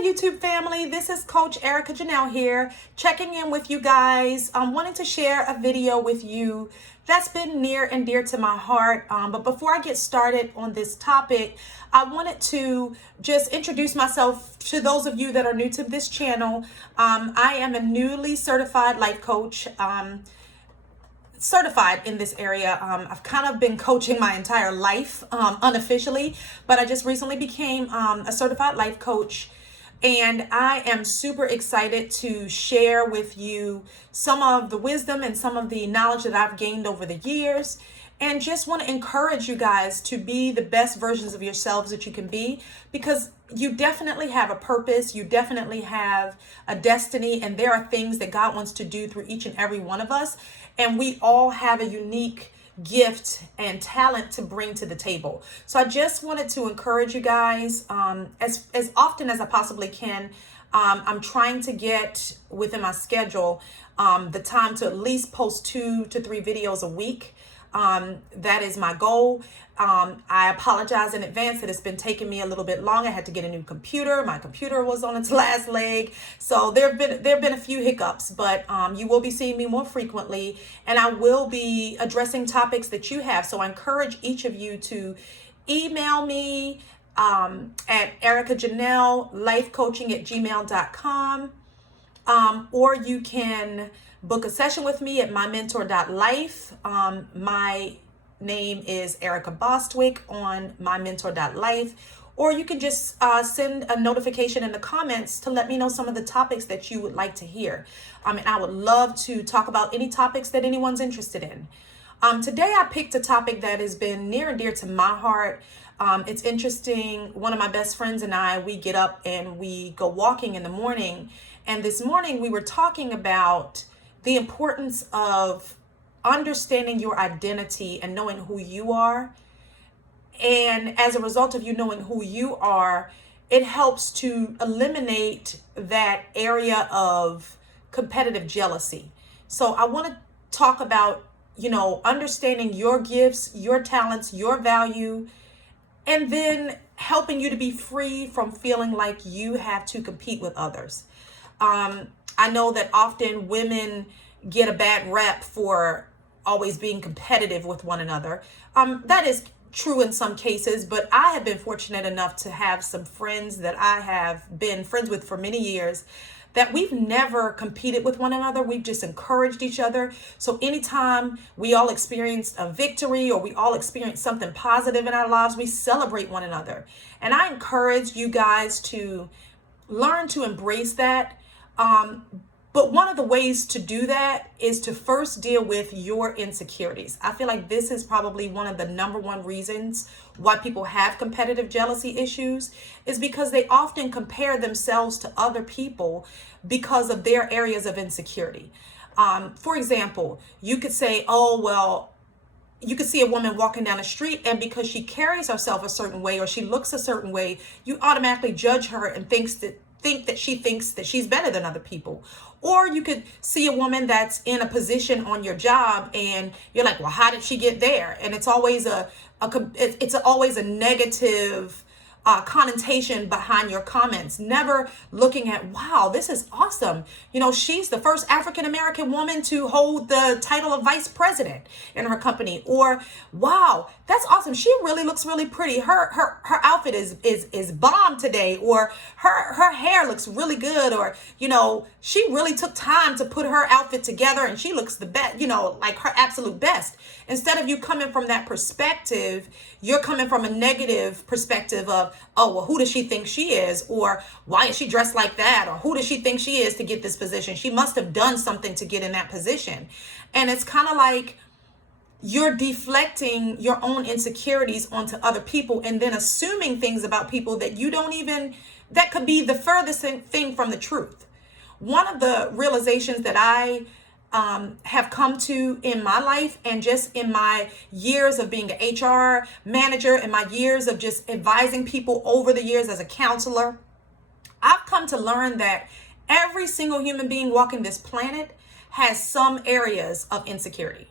Hi YouTube family, this is Coach Erica Janelle here, checking in with you guys. I'm wanting to share a video with you that's been near and dear to my heart. But before I get started on this topic, I wanted to just introduce myself to those of you that are new to this channel. I am a newly certified life coach. Certified in this area. I've kind of been coaching my entire life unofficially, but I just recently became a certified life coach, and I am super excited to share with you some of the wisdom and some of the knowledge that I've gained over the years, and just want to encourage you guys to be the best versions of yourselves that you can be, because you definitely have a purpose, you definitely have a destiny, and there are things that God wants to do through each and every one of us. And we all have a unique gift and talent to bring to the table. So I just wanted to encourage you guys as often as I possibly can. I'm trying to get within my schedule the time to at least post 2 to 3 videos a week. That is my goal. I apologize in advance that it's been taking me a little bit long. I had to get a new computer. My computer was on its last leg. So there have been a few hiccups, but you will be seeing me more frequently, and I will be addressing topics that you have. So I encourage each of you to email me at ericajanellellc@gmail.com, or you can book a session with me at mymentor.life. My name is Erica Bostwick on mymentor.life, or you can just send a notification in the comments to let me know some of the topics that you would like to hear. And I would love to talk about any topics that anyone's interested in. Today I picked a topic that has been near and dear to my heart. It's interesting. One of my best friends and I, we get up and we go walking in the morning. And this morning we were talking about the importance of understanding your identity and knowing who you are. And as a result of you knowing who you are, it helps to eliminate that area of competitive jealousy. So I want to talk about, understanding your gifts, your talents, your value, and then helping you to be free from feeling like you have to compete with others. I know that often women get a bad rep for always being competitive with one another. That is true in some cases, but I have been fortunate enough to have some friends that I have been friends with for many years that we've never competed with one another. We've just encouraged each other. So anytime we all experienced a victory or we all experienced something positive in our lives, we celebrate one another. And I encourage you guys to learn to embrace that. But one of the ways to do that is to first deal with your insecurities. I feel like this is probably one of the number one reasons why people have competitive jealousy issues, is because they often compare themselves to other people because of their areas of insecurity. For example, you could say, you could see a woman walking down the street, and because she carries herself a certain way or she looks a certain way, you automatically judge her and think that she thinks that she's better than other people. Or you could see a woman that's in a position on your job and you're like, well, how did she get there? And it's always always a negative connotation behind your comments, never looking at, wow, this is awesome. She's the first African-American woman to hold the title of vice president in her company. Or, wow, that's awesome. She really looks really pretty. Her outfit is bomb today. Or her hair looks really good. Or, she really took time to put her outfit together and she looks the best, like her absolute best. Instead of you coming from that perspective, you're coming from a negative perspective of, oh, well, who does she think she is? Or why is she dressed like that? Or who does she think she is to get this position? She must have done something to get in that position. And it's kind of like you're deflecting your own insecurities onto other people and then assuming things about people that that could be the furthest thing from the truth. One of the realizations that I have come to in my life, and just in my years of being an HR manager and my years of just advising people over the years as a counselor, I've come to learn that every single human being walking this planet has some areas of insecurity.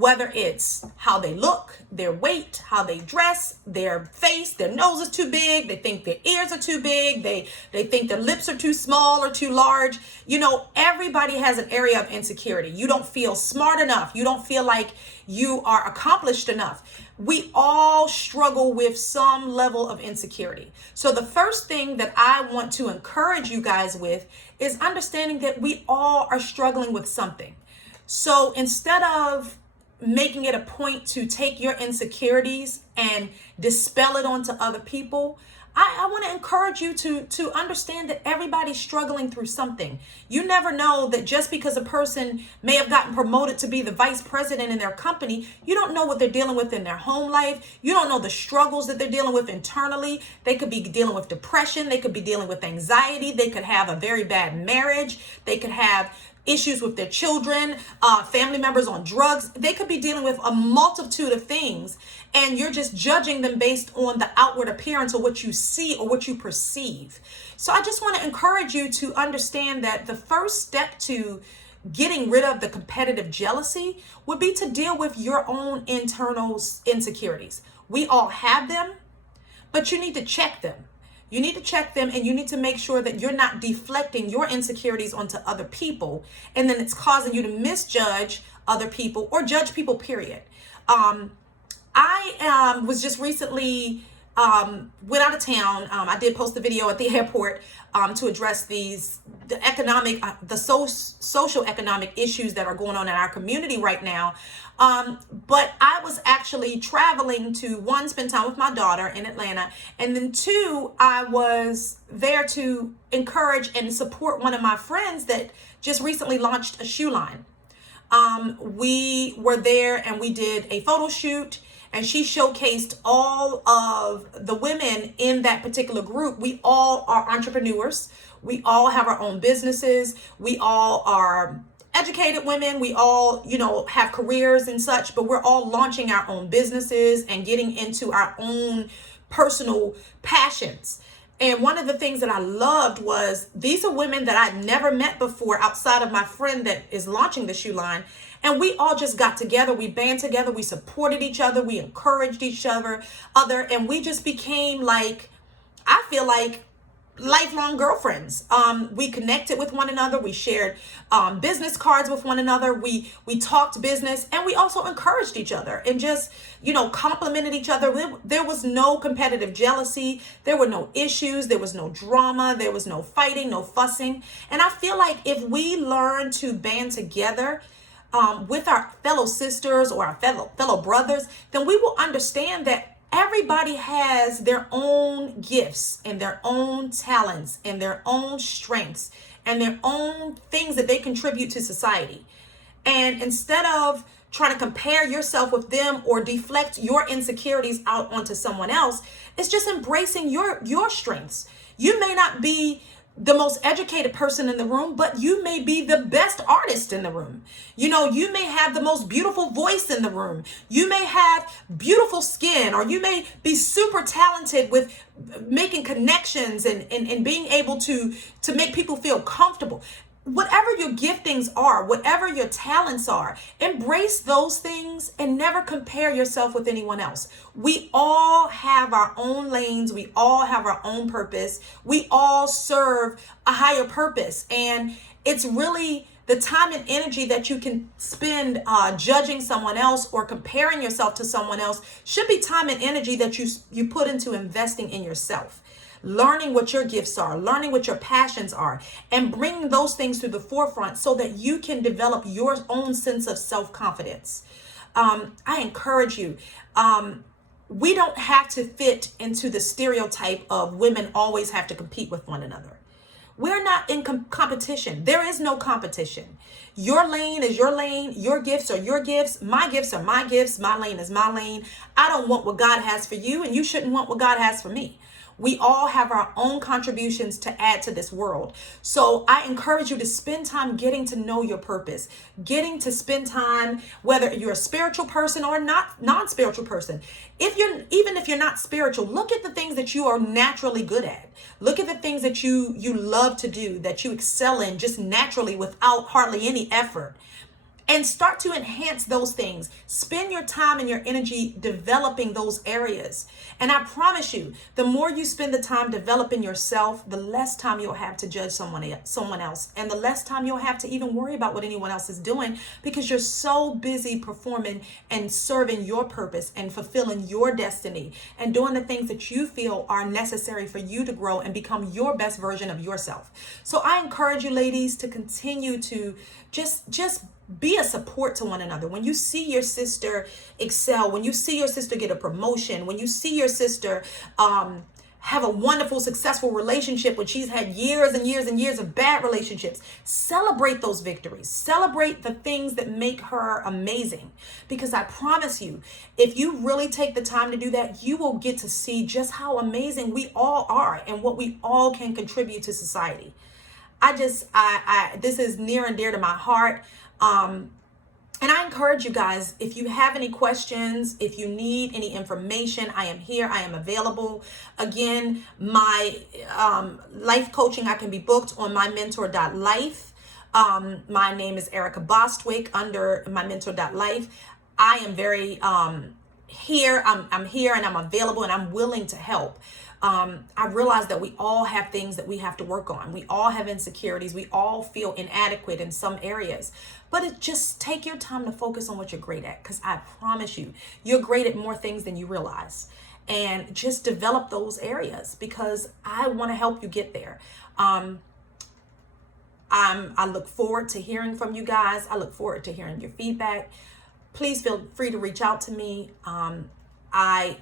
whether it's how they look, their weight, how they dress, their face, their nose is too big, they think their ears are too big, they think their lips are too small or too large. You know, everybody has an area of insecurity. You don't feel smart enough. You don't feel like you are accomplished enough. We all struggle with some level of insecurity. So the first thing that I want to encourage you guys with is understanding that we all are struggling with something. So instead of making it a point to take your insecurities and dispel it onto other people, I want to encourage you to understand that everybody's struggling through something. You never know that just because a person may have gotten promoted to be the vice president in their company, you don't know what they're dealing with in their home life. You don't know the struggles that they're dealing with internally. They could be dealing with depression. They could be dealing with anxiety. They could have a very bad marriage. They could have issues with their children, family members on drugs. They could be dealing with a multitude of things, and you're just judging them based on the outward appearance or what you see or what you perceive. So I just want to encourage you to understand that the first step to getting rid of the competitive jealousy would be to deal with your own internal insecurities. We all have them, but you need to check them. You need to check them, and you need to make sure that you're not deflecting your insecurities onto other people, and then it's causing you to misjudge other people or judge people, period. I was just recently went out of town. I did post a video at the airport to address the social economic issues that are going on in our community right now. But I was actually traveling to, one, spend time with my daughter in Atlanta, and then two, I was there to encourage and support one of my friends that just recently launched a shoe line. We were there and we did a photo shoot, and she showcased all of the women in that particular group. We all are entrepreneurs. We all have our own businesses. We all are educated women. We all, have careers and such, but we're all launching our own businesses and getting into our own personal passions. And one of the things that I loved was these are women that I'd never met before outside of my friend that is launching the shoe line. And we all just got together, we band together, we supported each other, we encouraged each other, and we just became like, I feel like, lifelong girlfriends. We connected with one another. We shared business cards with one another. We talked business, and we also encouraged each other and just, complimented each other. There was no competitive jealousy. There were no issues. There was no drama. There was no fighting, no fussing. And I feel like if we learn to band together with our fellow sisters or our fellow brothers, then we will understand that everybody has their own gifts and their own talents and their own strengths and their own things that they contribute to society. And instead of trying to compare yourself with them or deflect your insecurities out onto someone else, it's just embracing your strengths. You may not be the most educated person in the room, but you may be the best artist in the room. You may have the most beautiful voice in the room. You may have beautiful skin, or you may be super talented with making connections and being able to make people feel comfortable. Whatever your giftings are, whatever your talents are, embrace those things and never compare yourself with anyone else. We all have our own lanes. We all have our own purpose. We all serve a higher purpose. And it's really the time and energy that you can spend judging someone else or comparing yourself to someone else should be time and energy that you put into investing in yourself. Learning what your gifts are, learning what your passions are, and bringing those things to the forefront so that you can develop your own sense of self-confidence. I encourage you. We don't have to fit into the stereotype of women always have to compete with one another. We're not in competition. There is no competition. Your lane is your lane. Your gifts are your gifts. My gifts are my gifts. My lane is my lane. I don't want what God has for you, and you shouldn't want what God has for me. We all have our own contributions to add to this world. So I encourage you to spend time getting to know your purpose, getting to spend time, whether you're a spiritual person or not non-spiritual person. Even if you're not spiritual, look at the things that you are naturally good at. Look at the things that you love to do, that you excel in just naturally without hardly any effort. and start to enhance those things. Spend your time and your energy developing those areas. And I promise you, the more you spend the time developing yourself, the less time you'll have to judge someone else, and the less time you'll have to even worry about what anyone else is doing, because you're so busy performing and serving your purpose and fulfilling your destiny and doing the things that you feel are necessary for you to grow and become your best version of yourself. So I encourage you, ladies, to continue to just be a support to one another. When you see your sister excel, when you see your sister get a promotion, when you see your sister have a wonderful, successful relationship when she's had years and years and years of bad relationships, celebrate those victories. Celebrate the things that make her amazing. Because I promise you, if you really take the time to do that, you will get to see just how amazing we all are and what we all can contribute to society. This is near and dear to my heart. And I encourage you guys, if you have any questions, if you need any information, I am here. I am available. Again, my life coaching, I can be booked on mymentor.life. My name is Erica Bostwick under mymentor.life. I am very here. I'm here and I'm available and I'm willing to help. I realize that we all have things that we have to work on. We all have insecurities. We all feel inadequate in some areas. But just take your time to focus on what you're great at, because I promise you, you're great at more things than you realize. And just develop those areas, because I want to help you get there. I look forward to hearing from you guys. I look forward to hearing your feedback. Please feel free to reach out to me. I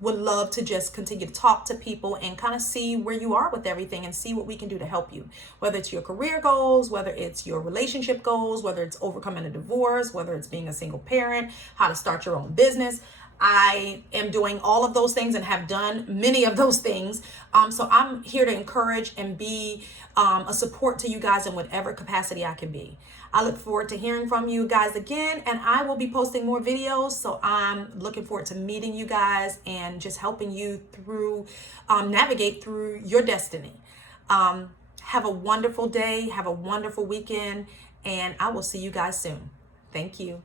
would love to just continue to talk to people and kind of see where you are with everything and see what we can do to help you, whether it's your career goals, whether it's your relationship goals, whether it's overcoming a divorce, whether it's being a single parent, how to start your own business. I am doing all of those things and have done many of those things. So I'm here to encourage and be a support to you guys in whatever capacity I can be. I look forward to hearing from you guys again, and I will be posting more videos. So I'm looking forward to meeting you guys and just helping you through, navigate through your destiny. Have a wonderful day. Have a wonderful weekend, and I will see you guys soon. Thank you.